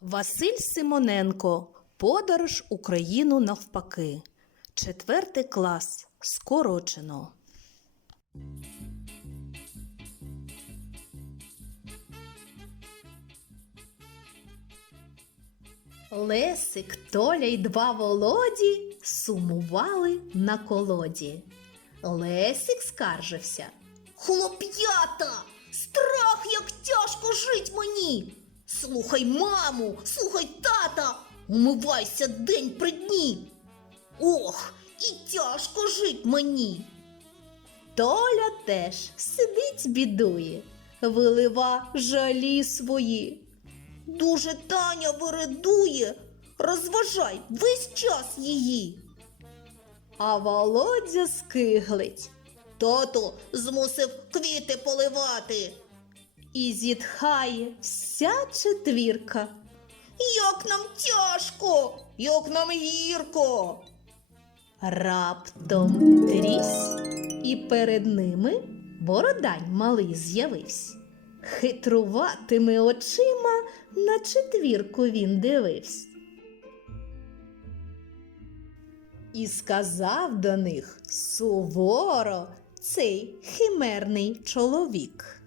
Василь Симоненко. Подорож Україну навпаки. Четвертий клас. Скорочено. Лесик, Толя й два Володі сумували на колоді. Лесик скаржився. Хлоп'ята! Страх, як тяжко жить мені! Слухай маму, слухай тата, умивайся день при дні. Ох, і тяжко жить мені. Толя теж сидить, бідує, вилива жалі свої. Дуже Таня виредує, розважай весь час її. А Володя скиглить Тато змусив квіти поливати. І зітхає вся четвірка. Як нам тяжко, як нам гірко. Раптом трісь, і перед ними бородань малий з'явився. Хитруватими очима на четвірку він дивився. І сказав до них суворо цей химерний чоловік.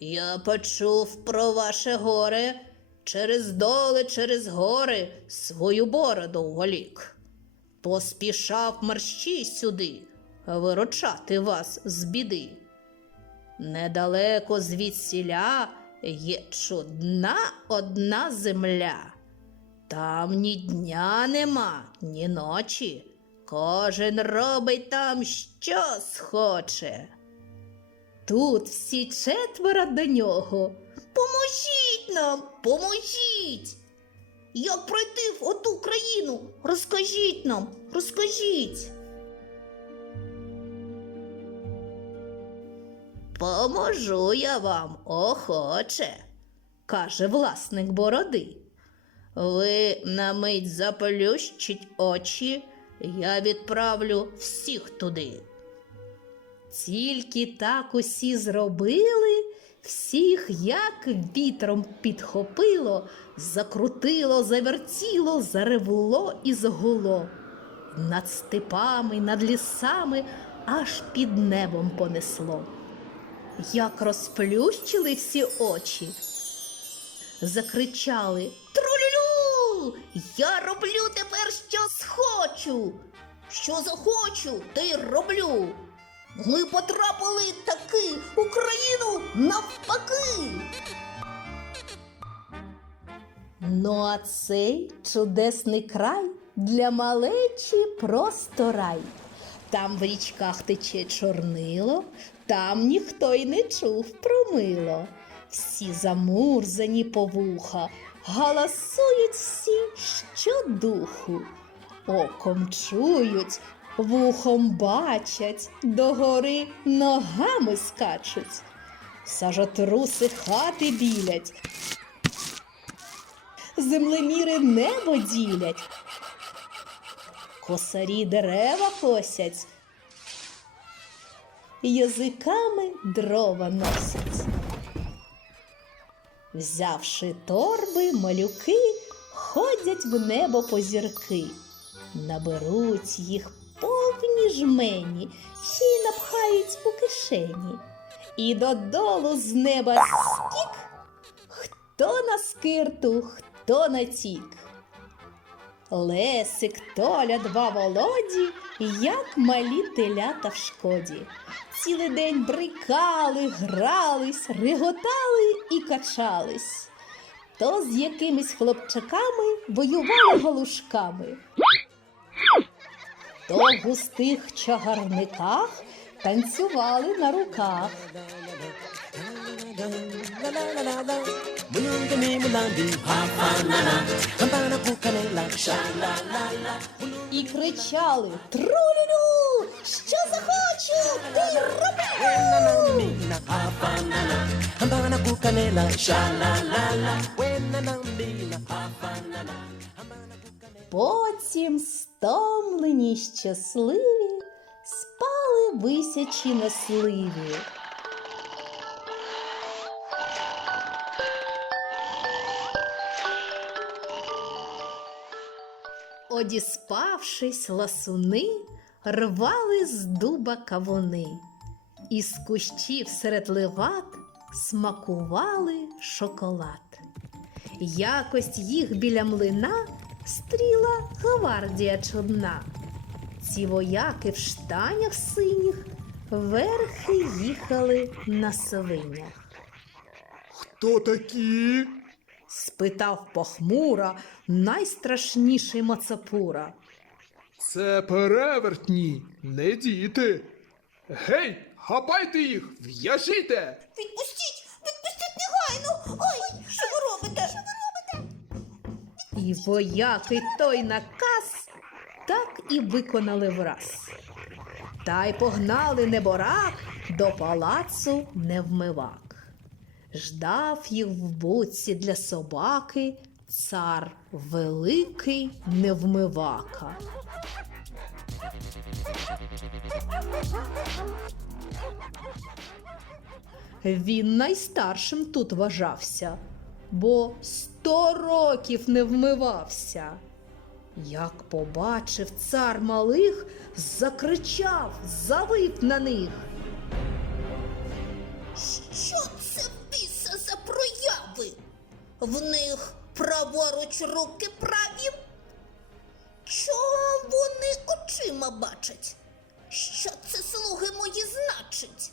Я почув про ваше горе, через доли, через гори свою бороду вголік. Поспішав мерщій сюди, виручати вас з біди. Недалеко звідсіля є чудна одна земля. Там ні дня нема, ні ночі. Кожен робить там, що схоче. Тут всі четверо до нього. Поможіть нам, поможіть. Як пройти в оту країну? Розкажіть нам, розкажіть. Поможу я вам охоче, каже власник бороди. Ви на мить заплющіть очі, я відправлю всіх туди. Тільки так усі зробили, всіх як вітром підхопило, закрутило, завертіло, заревуло і загуло. Над степами, над лісами аж під небом понесло. Як розплющили всі очі, закричали Трулю! Я роблю тепер, що схочу. Що захочу, те й роблю. Ми потрапили таки Україну навпаки. Ну, а цей чудесний край для малечі просто рай. Там в річках тече чорнило, там ніхто й не чув про мило. Всі замурзані по вуха, галасують всі щодуху. Оком чують, вухом бачать, догори ногами скачуть. Сажотруси хати білять, землеміри небо ділять, косарі дерева косять, язиками дрова носять. Взявши торби, малюки ходять в небо позірки, наберуть їх повні жмені, ще й напхають у кишені. І додолу з неба стік, хто на скирту, хто на тік. Лесик, Толя, два Володі, як малі телята в шкоді. Цілий день брикали, грались, реготали і качались. То з якимись хлопчаками воювали галушками, то в густих чагарниках танцювали на руках. І кричали Трулюлю! Що захочу, ти роби! Потім стомлені щасливі спали висячі на сливі. одіспавшись, ласуни рвали з дуба кавуни, із кущів серед леват смакували шоколад. Якось їх біля млина стріла гвардія чудна. Ці вояки в штанях синіх верхи їхали на свинях. Хто такі? Спитав похмура найстрашніший мацапура. Це перевертні, не діти. Гей, хапайте їх, в'яжіте! Відпустіть! Відпустіть негайно! Ой, І вояки той наказ так і виконали враз. Та й погнали неборак до палацу невмивак. Ждав їх в буці для собаки цар великий невмивака. Він найстаршим тут вважався, бо сто років не вмивався. Як побачив цар малих, закричав, завив на них. Що це біса за прояви? В них праворуч руки праві? Чого вони очима бачать? Що це слуги мої значить?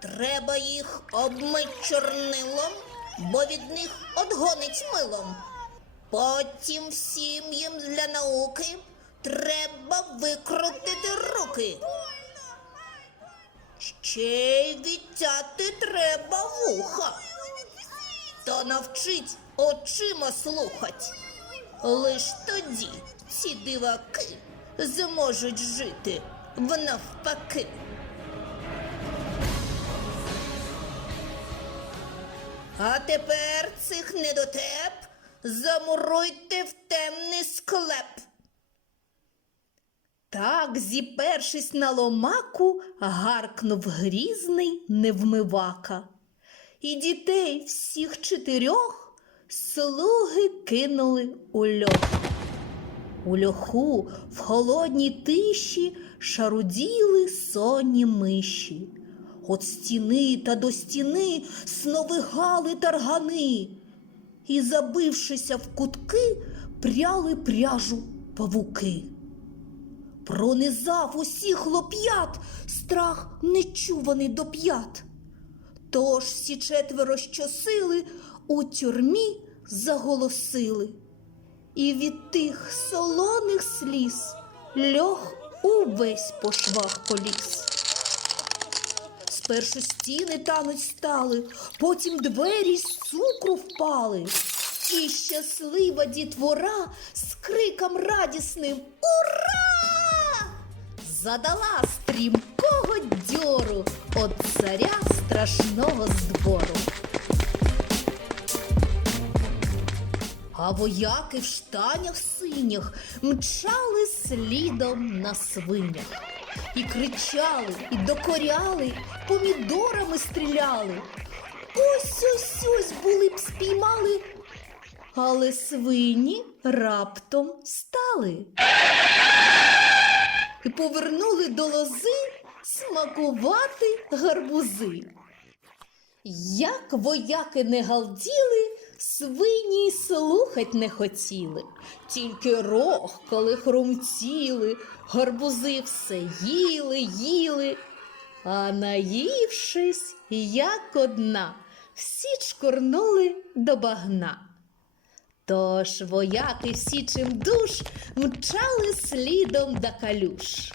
Треба їх обмить чорнилом, бо від них одгонить милом. Потім всім їм для науки треба викрутити руки. Ще й відтяти треба вуха. Та навчить очима слухать. Лиш тоді ці диваки зможуть жити в навпаки. А тепер цих недотеп замуруйте в темний склеп. Так, зіпершись на ломаку, гаркнув грізний невмивака. І дітей всіх чотирьох слуги кинули у льох. У льоху в холодній тиші шаруділи сонні миші. От стіни та до стіни сновигали таргани, і, забившися в кутки, пряли пряжу павуки. Пронизав усіх хлоп'ят страх нечуваний до п'ят. Тож всі четверо щосили у тюрмі заголосили, і від тих солоних сліз льох увесь по швах поліз. Спершу стіни тануть стали, потім двері з цукру впали. І щаслива дітвора з криком радісним Ура! Задала стрімкого дьору от царя страшного з двору. А вояки в штанях синіх мчали слідом на свинях. І кричали, і докоряли, помідорами стріляли. Ось ось ось були б спіймали, але свині раптом стали і повернули до лози смакувати гарбузи. Як вояки не галділи, свині слухать не хотіли, тільки рог, коли хрумтіли, гарбузи все їли, їли, а наївшись, як одна, всі чкорнули до багна. Тож вояки всі чим душ мчали слідом до калюш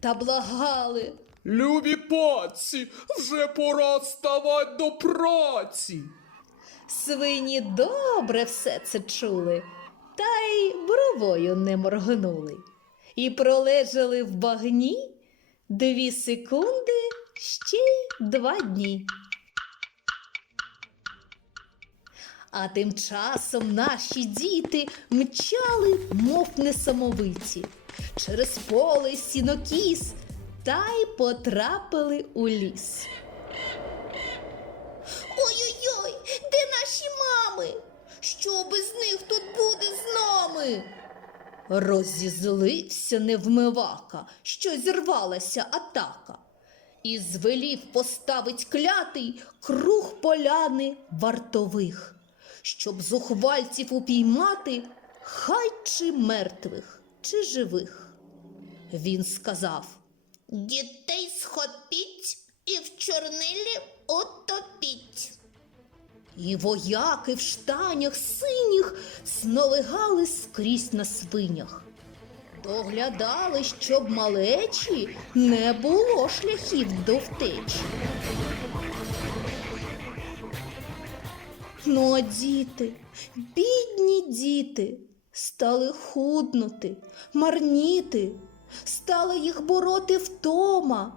та благали. Любі паці, вже пора ставать до праці. Свині добре все це чули, та й бровою не моргнули. І пролежали в багні дві секунди, ще й два дні. А тим часом наші діти мчали, мов несамовиті, через поле сінокіс та й потрапили у ліс. Що без них тут буде з нами? Розізлився невмивака, що зірвалася атака, і звелів поставить клятий круг поляни вартових, щоб зухвальців упіймати, хай чи мертвих, чи живих. Він сказав. Дітей схопіть і в чорнилі утопіть. І вояки в штанях синіх сновигали скрізь на свинях. Доглядали, щоб малечі не було шляхів до втечі. Ну, а діти, бідні діти, стали худнути, марніти, стала їх бороти втома,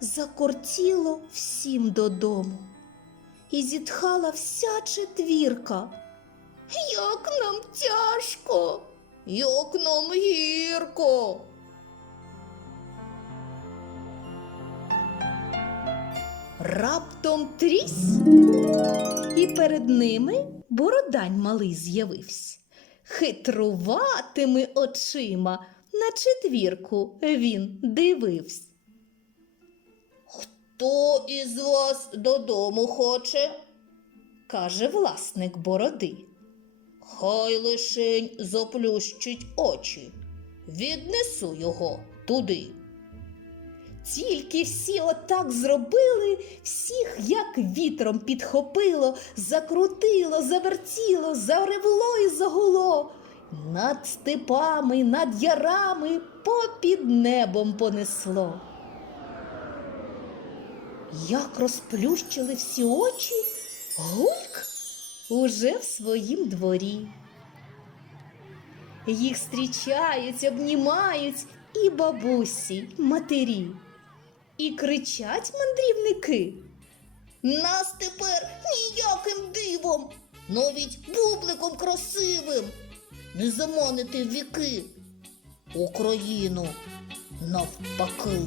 закортіло всім додому і зітхала вся четвірка. Як нам тяжко, як нам гірко. Раптом тріс, і перед ними бородань малий з'явився. Хитруватими очима на четвірку він дивився. Хто із вас додому хоче? каже власник бороди. Хай лишень заплющить очі. Віднесу його туди. Тільки всі отак зробили, всіх як вітром підхопило, закрутило, завертіло, заревло і загуло. Над степами, над ярами попід небом понесло. Як розплющили всі очі, гульк уже в своїм дворі. Їх зустрічають, обнімають і бабусі, й матері. І кричать мандрівники. Нас тепер ніяким дивом, навіть бубликом красивим, не заманити віки Україну навпаки.